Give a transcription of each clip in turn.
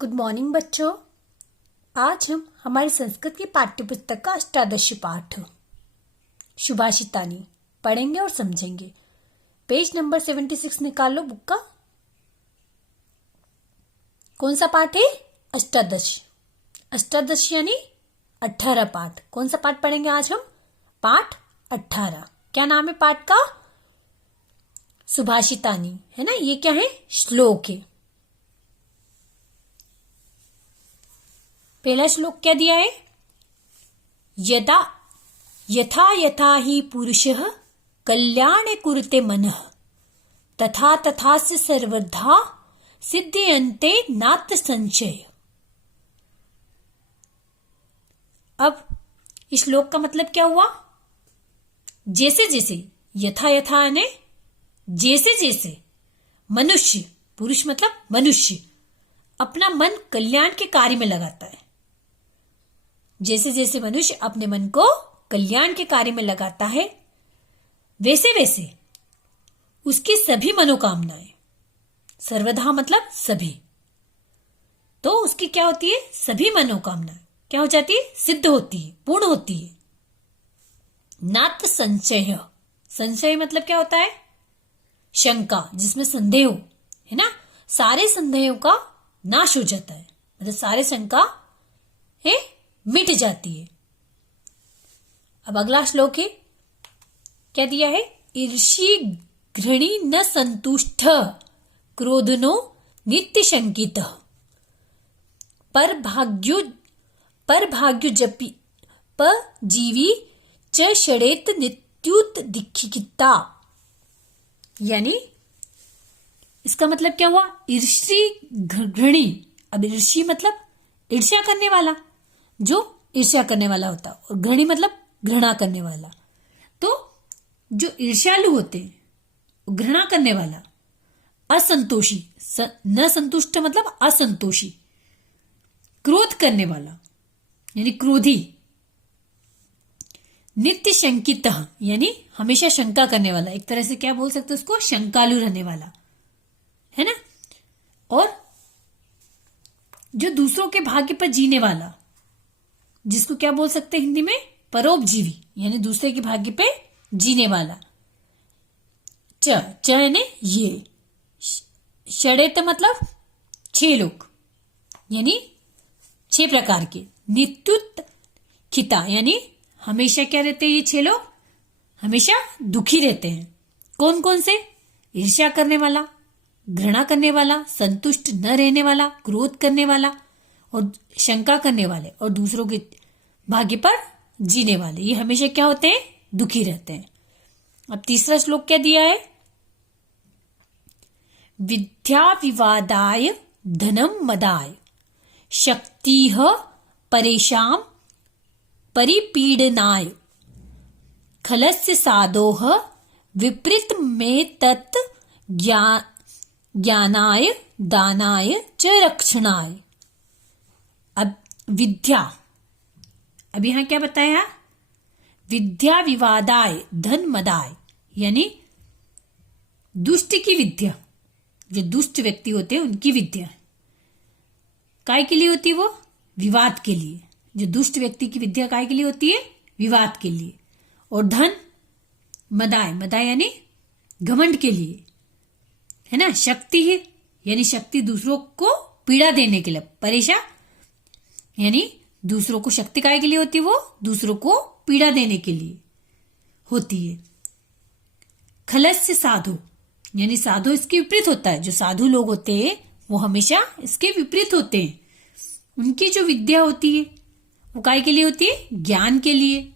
Good morning बच्चों। आज हम हमारी संस्कृत की पाठ्य पुस्तक का अष्टादश पाठ सुभाषितानी पढ़ेंगे और समझेंगे। पेज नंबर 76 निकाल लो बुक का। कौन सा पाठ है? अष्टादश। अष्टादश यानी 18 पाठ। कौन सा पाठ पढ़ेंगे आज हम? पाठ 18। क्या नाम है पाठ का? सुभाषितानी, है ना। ये क्या है? श्लोक है। पहला श्लोक क्या दिया है? यदा यथा यथा हि पुरुषः कल्याणे कुरुते मनः तथा तथास्य सर्वथा सिद्ध्यन्ते नात्र संशय। अब इस श्लोक का मतलब क्या हुआ? जैसे जैसे, यथा यथा यानी जैसे जैसे मनुष्य, पुरुष मतलब मनुष्य, अपना मन कल्याण के कार्य में लगाता है। जैसे जैसे मनुष्य अपने मन को कल्याण के कार्य में लगाता है, वैसे वैसे उसकी सभी मनोकामनाएं, सर्वधा मतलब सभी, तो उसकी क्या होती है? सभी मनोकामनाएं क्या हो जाती है? सिद्ध होती है, पूर्ण होती है। नात्र संशय, संशय मतलब क्या होता है? शंका, जिसमें संदेह हो, है ना। सारे संदेहों का नाश हो जाता है, मतलब सारे शंका है मिट जाती है। अब अगला श्लोक है, क्या दिया है? ईर्षी घृणी न संतुष्ट क्रोधनो नित्य शंकित पर भाग्यो जपि जीवी च षडेत नित्युत दीक्षिता। यानी इसका मतलब क्या हुआ? ईर्षी घृणी। अब ईर्षी मतलब ईर्ष्या करने वाला, जो ईर्ष्या करने वाला होता, और घृणी मतलब घृणा करने वाला। तो जो ईर्ष्यालु होते हैं, घृणा करने वाला, असंतोषी, न संतुष्ट मतलब असंतोषी, क्रोध करने वाला यानी क्रोधी, नित्य शंकित यानी हमेशा शंका करने वाला। एक तरह से क्या बोल सकते उसको? शंकालु रहने वाला, है ना। और जो दूसरों के भाग्य पर जीने वाला, जिसको क्या बोल सकते हैं हिंदी में? परोपजीवी, यानी दूसरे के भाग्य पे जीने वाला। च यानी ये, षडेत मतलब 6 लोग, यानी 6 प्रकार के। नित्युत खिता यानी हमेशा क्या रहते हैं ये 6 लोग? हमेशा दुखी रहते हैं। कौन कौन से? ईर्ष्या करने वाला, घृणा करने वाला, संतुष्ट न रहने वाला, क्रोध करने वाला और शंका करने वाले, और दूसरों के भाग्य पर जीने वाले। ये हमेशा क्या होते हैं? दुखी रहते हैं। अब तीसरा श्लोक क्या दिया है? विद्या विवादाय धनम मदाय शक्ति परेशान परिपीडनाय खलस्य साधोः विपरीत में तत् ज्ञानाय दानाय च रक्षणाय। अब विद्या, अब यहां क्या बताया? विद्या विवादाय धन मदाय, यानी दुष्ट की विद्या, जो दुष्ट व्यक्ति होते हैं उनकी विद्या काय के लिए होती है? वो विवाद के लिए। जो दुष्ट व्यक्ति की विद्या काय के लिए होती है? विवाद के लिए। और धन मदाय, मदाय यानी घमंड के लिए, है ना। शक्ति है यानी शक्ति दूसरों को पीड़ा देने के लिए, परेशान यानी दूसरों को शक्ति काय के लिए होती है? वो दूसरों को पीड़ा देने के लिए होती है। खलस्य साधु यानी साधु इसके विपरीत होता है। जो साधु लोग होते हैं वो हमेशा इसके विपरीत होते हैं। उनकी जो विद्या होती है वो काय के लिए होती है? ज्ञान के लिए।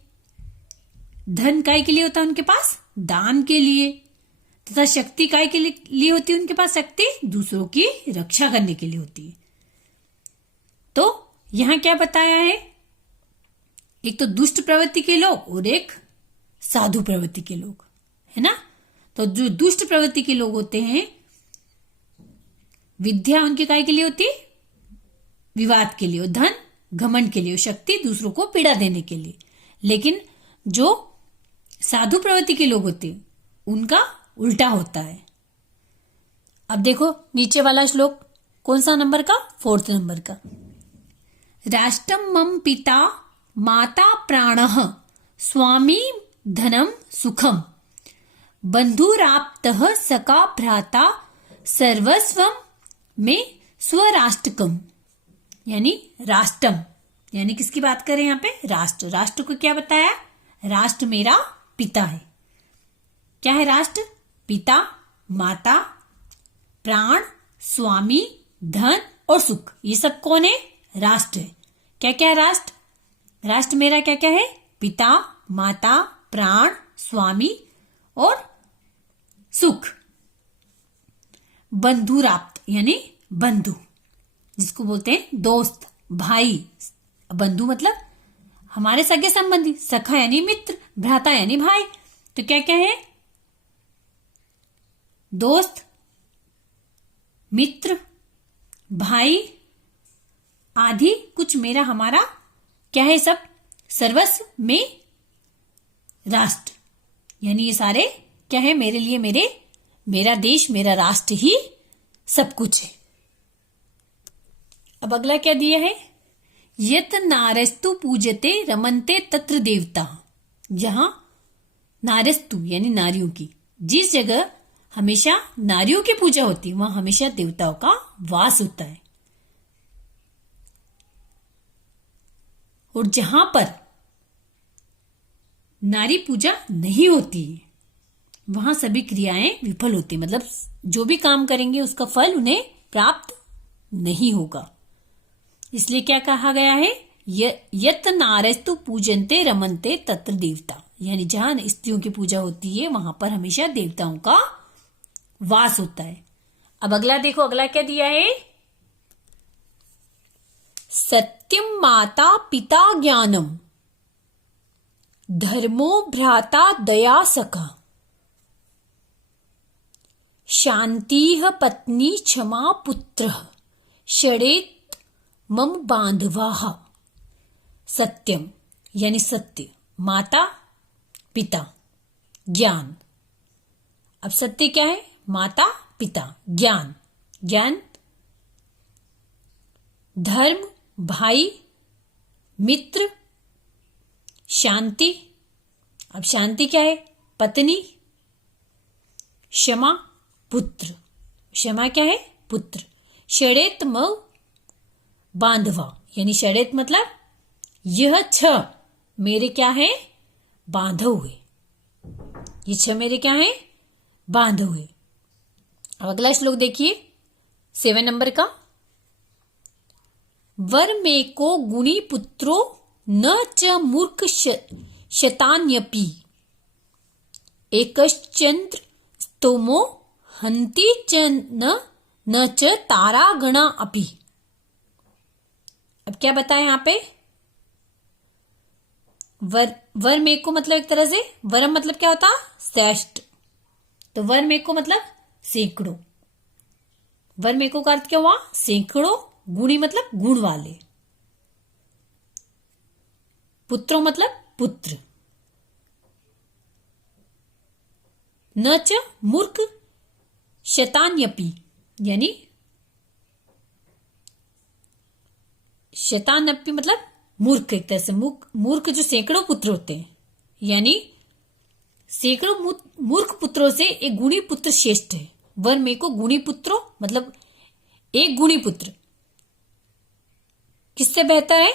धन काय के लिए होता है उनके पास? दान के लिए। तथा शक्ति काय के लिए होती है उनके पास? शक्ति दूसरों की रक्षा करने के लिए होती है। तो यहां क्या बताया है? एक तो दुष्ट प्रवृत्ति के लोग और एक साधु प्रवृत्ति के लोग, है ना। तो जो दुष्ट प्रवृत्ति के लोग होते हैं, विद्या उनके काय के लिए होती है? विवाद के लिए। और धन घमंड के लिए, और शक्ति दूसरों को पीड़ा देने के लिए। लेकिन जो साधु प्रवृत्ति के लोग होते हैं उनका उल्टा होता है। अब देखो नीचे वाला श्लोक, कौन सा नंबर का? 4th नंबर का। राष्ट्रम मम पिता माता प्राणः स्वामी धनम सुखम बंधुराप्तः सखा भ्राता सर्वस्वम में स्वराष्ट्रकम, यानी राष्ट्रम, यानी किसकी बात करें यहाँ पे? राष्ट्र। राष्ट्र को क्या बताया? राष्ट्र मेरा पिता है। क्या है राष्ट्र? पिता, माता, प्राण, स्वामी, धन और सुख, ये सब कौन है? राष्ट्र है। क्या क्या है राष्ट्र? राष्ट्र मेरा क्या क्या है? पिता, माता, प्राण, स्वामी और सुख। बंधुराप्त यानी बंधु, जिसको बोलते हैं दोस्त, भाई। बंधु मतलब हमारे सगे संबंधी, सखा यानी मित्र, भ्राता यानी भाई। तो क्या क्या है? दोस्त, मित्र, भाई आदि कुछ मेरा, हमारा क्या है सब? सर्वस्व में राष्ट्र, यानी ये सारे क्या है मेरे लिए? मेरा देश, मेरा राष्ट्र ही सब कुछ है। अब अगला क्या दिया है? यत नारस्तु पूजते रमनते तत्र देवता। जहां नारस्तु यानी नारियों की, जिस जगह हमेशा नारियों की पूजा होती है, वहां हमेशा देवताओं का वास होता है। और जहां पर नारी पूजा नहीं होती है, वहां सभी क्रियाएं विफल होती, मतलब जो भी काम करेंगे उसका फल उन्हें प्राप्त नहीं होगा। इसलिए क्या कहा गया है? यत नारस्तु पूजनते रमनते तत्र देवता, यानी जहां स्त्रियों की पूजा होती है वहां पर हमेशा देवताओं का वास होता है। अब अगला देखो, अगला क्या दिया है? सत्यम माता पिता ज्ञानम धर्मो भ्राता दया सखा शांति पत्नी क्षमा पुत्र षडेत मम बांधवा। सत्यम यानी सत्य, माता पिता, ज्ञान। अब सत्य क्या है? माता पिता, ज्ञान, ज्ञान, धर्म, भाई, मित्र, शांति। अब शांति क्या है? पत्नी, क्षमा, पुत्र। क्षमा क्या है? पुत्र। षडेत म बांधवा, यानी षडेत मतलब यह 6 मेरे क्या है? बांधे हुए। ये 6 मेरे क्या है? बांधे हुए। अब अगला श्लोक देखिए 7 नंबर का। वर में को गुणी पुत्रो न च मूर्ख शतान्यपि एकश्चंद्र स्तोमो हंति च न च तारागणा अपि। अब क्या बताया यहाँ पे? वर में को मतलब एक तरह से वरम मतलब क्या होता? श्रेष्ठ। तो वर में को मतलब सैकड़ों। वर में को का अर्थ क्या हुआ? सैकड़ों। गुणी मतलब गुण वाले। पुत्रों मतलब पुत्र। न च मूर्ख शतान्यपि, यानी शतान्यपि मतलब मूर्ख, एक तरह से मूर्ख जो सैकड़ों पुत्र होते हैं, यानी सैकड़ों मूर्ख पुत्रों से एक गुणी पुत्र श्रेष्ठ है। वर में को गुणी पुत्रों मतलब एक गुणी पुत्र किससे बेहतर है?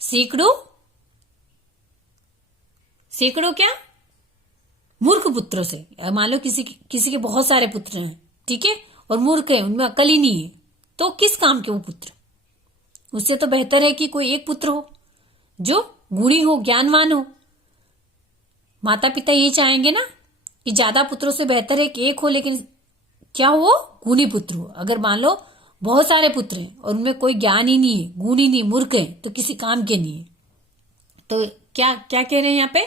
सैकड़ों क्या? मूर्ख पुत्रों से। मान लो किसी के बहुत सारे पुत्र हैं, ठीक है, और मूर्ख है, उनमें अकल ही नहीं है, तो किस काम के वो पुत्र? उससे तो बेहतर है कि कोई एक पुत्र हो जो गुणी हो, ज्ञानवान हो। माता पिता ये चाहेंगे ना कि ज्यादा पुत्रों से बेहतर है कि एक हो, लेकिन क्या हो? गुणी पुत्र हो। अगर मान लो बहुत सारे पुत्र हैं और उनमें कोई ज्ञान ही नहीं है, गुण ही नहीं, मूर्ख है, तो किसी काम के नहीं है। तो क्या क्या कह रहे हैं यहाँ पे?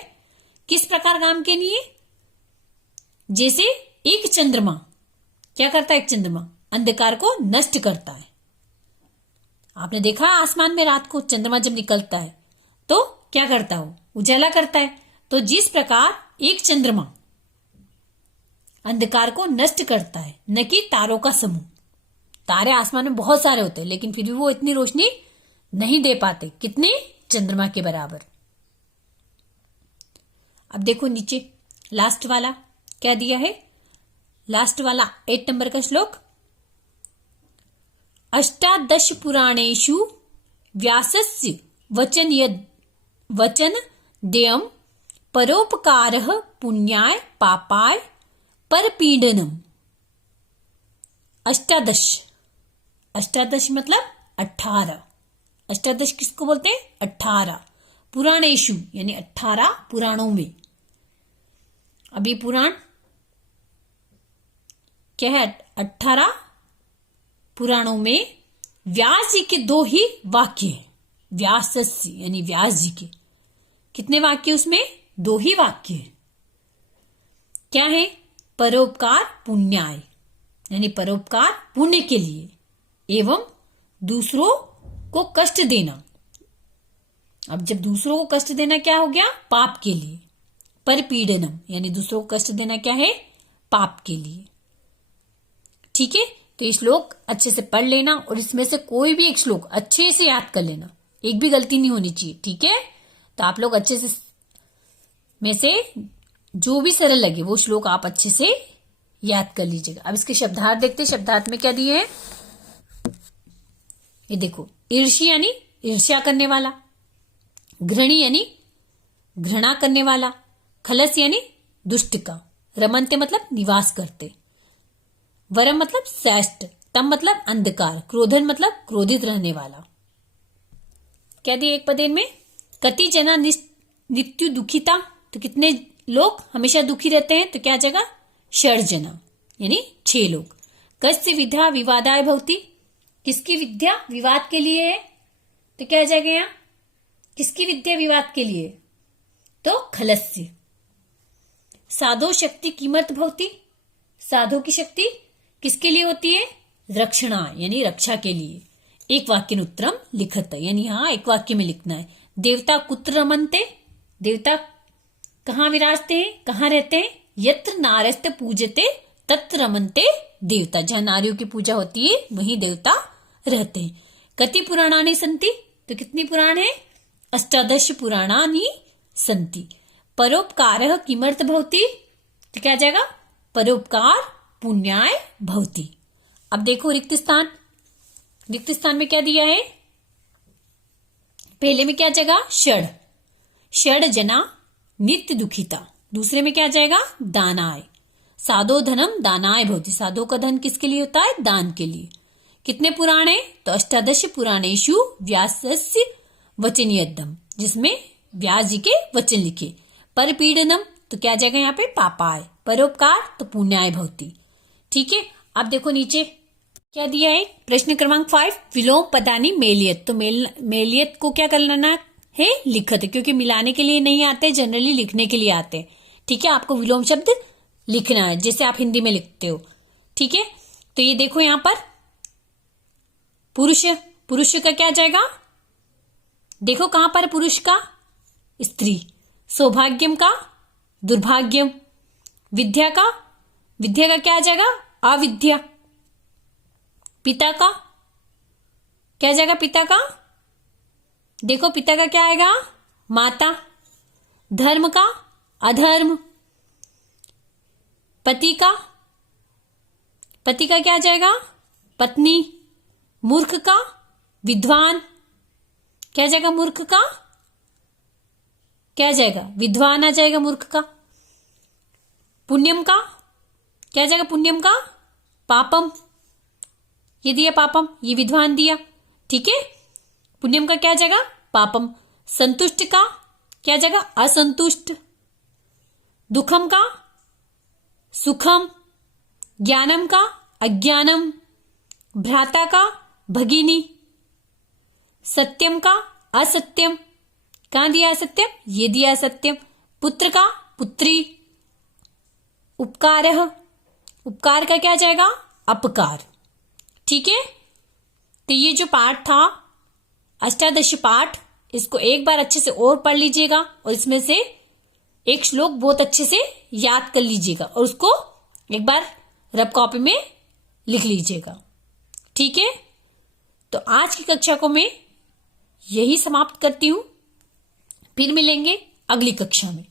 किस प्रकार काम के नहीं है? जैसे एक चंद्रमा क्या करता है? एक चंद्रमा अंधकार को नष्ट करता है। आपने देखा है आसमान में रात को चंद्रमा जब निकलता है तो क्या करता है? उजाला करता है। तो जिस प्रकार एक चंद्रमा अंधकार को नष्ट करता है, न कि तारों का समूह, तारे आसमान में बहुत सारे होते हैं, लेकिन फिर भी वो इतनी रोशनी नहीं दे पाते, कितनी? चंद्रमा के बराबर। अब देखो नीचे लास्ट वाला क्या दिया है, लास्ट वाला 8 नंबर का श्लोक। अष्टादश पुराणेषु व्यासस्य वचन देयम् परोपकारः पुण्याय पापाय परपीडनम्। अष्टादश, अष्टादश मतलब 18। अष्टादश किसको बोलते हैं? 18। पुराणेषु यानी 18 पुराणों में। अभी पुराण क्या है? 18 पुराणों में व्यास जी के 2 ही वाक्य हैं। व्यासस्य यानी व्यास जी के कितने वाक्य? उसमें 2 ही वाक्य हैं। क्या है? परोपकार पुण्याय यानी परोपकार पुण्य के लिए, एवं दूसरों को कष्ट देना। अब जब दूसरों को कष्ट देना क्या हो गया? पाप के लिए। परपीडनम यानी दूसरों को कष्ट देना क्या है? पाप के लिए। ठीक है, तो ये श्लोक अच्छे से पढ़ लेना और इसमें से कोई भी एक श्लोक अच्छे से याद कर लेना, एक भी गलती नहीं होनी चाहिए। ठीक है, तो आप लोग अच्छे से में से जो भी सरल लगे वो श्लोक आप अच्छे से याद कर लीजिएगा। अब इसके शब्दार्थ देखते हैं। शब्दार्थ में क्या दिए हैं? ये देखो, ईर्ष्या यानी ईर्ष्या करने वाला, घृणी यानी घृणा करने वाला, खलस यानी दुष्ट का, रमनते मतलब निवास करते, वरम मतलब श्रेष्ठ, तम मतलब अंधकार, क्रोधन मतलब क्रोधित रहने वाला। क्या दिए एक पदेन में? कति जना नित्य दुखिता, तो कितने लोग हमेशा दुखी रहते हैं? तो क्या जगह? षड जना यानी 6 लोग। कस्य विद्या विवादाय भवति, किसकी विद्या विवाद के लिए है? तो क्या जाएगा यहाँ? किसकी विद्या विवाद के लिए? तो खलस्य। साधो शक्ति किमर्थ भवति, साधो की शक्ति किसके लिए होती है? रक्षणा यानी रक्षा के लिए। एक वाक्य उत्तरम लिखत यानी यहाँ एक वाक्य में लिखना है। देवता कुत्र रमनते, देवता कहाँ विराजते हैं, कहाँ रहते हैं? यत्र नारस्त पूजते तत्र रमनते देवता, जहाँ नारियों की पूजा होती है वहीं देवता रहते हैं। कति पुराणानि संति, तो कितनी पुराण है? अष्टादश पुराणानि संति। परोपकारः किमर्थ भवति, तो क्या जाएगा? परोपकार पुण्याय भवति। अब देखो रिक्त स्थान, रिक्त स्थान में क्या दिया है? पहले में क्या जाएगा? षड, षड जना नित्य दुखिता। दूसरे में क्या जाएगा? दानाय, साधो धनम दानाय भवति, साधो का धन किसके लिए होता है? दान के लिए। कितने पुराण है? तो अष्टादश पुराणेषु व्यासस्य वचनीयदम, जिसमें व्यास जी के वचन लिखे। परपीडनम, तो क्या जाएगा यहाँ पे? पापाय, परोपकार तो पुण्याय भवति। ठीक है, अब देखो नीचे क्या दिया है? प्रश्न क्रमांक 5, विलोम पदानी मेलियत, तो मेलियत को क्या करना है? लिखत, क्योंकि मिलाने के लिए नहीं आते, जनरली लिखने के लिए आते हैं। ठीक है, आपको विलोम शब्द लिखना है जैसे आप हिंदी में लिखते हो। ठीक है, तो ये देखो यहां पर पुरुष, पुरुष का क्या जाएगा? देखो कहां पर पुरुष का? स्त्री। सौभाग्यम का? दुर्भाग्यम। विद्या का? विद्या का क्या आ जाएगा? अविद्या। पिता का क्या जाएगा? पिता का देखो, पिता का क्या आएगा? माता। धर्म का? अधर्म। पति का? पति का क्या जाएगा? पत्नी। मूर्ख का? विद्वान। क्या जाएगा? मूर्ख का क्या जाएगा? विद्वान आ जाएगा मूर्ख का। पुण्यम का क्या जाएगा? पुण्यम का पापम, ये दिया पापम, ये विद्वान दिया। ठीक है, पुण्यम का क्या जाएगा? पापम। संतुष्ट का क्या जाएगा? असंतुष्ट। दुखम का सुखम। ज्ञानम का अज्ञानम। भ्राता का भगिनी। सत्यम का असत्यम, कहां दिया असत्यम? ये दिया असत्यम। पुत्र का पुत्री। उपकारः, उपकार का क्या जाएगा? अपकार। ठीक है, तो ये जो पाठ था अष्टादश पाठ, इसको एक बार अच्छे से और पढ़ लीजिएगा और इसमें से एक श्लोक बहुत अच्छे से याद कर लीजिएगा और उसको एक बार रफ कॉपी में लिख लीजिएगा। ठीक है, तो आज की कक्षा को मैं यही समाप्त करती हूं। फिर मिलेंगे अगली कक्षा में।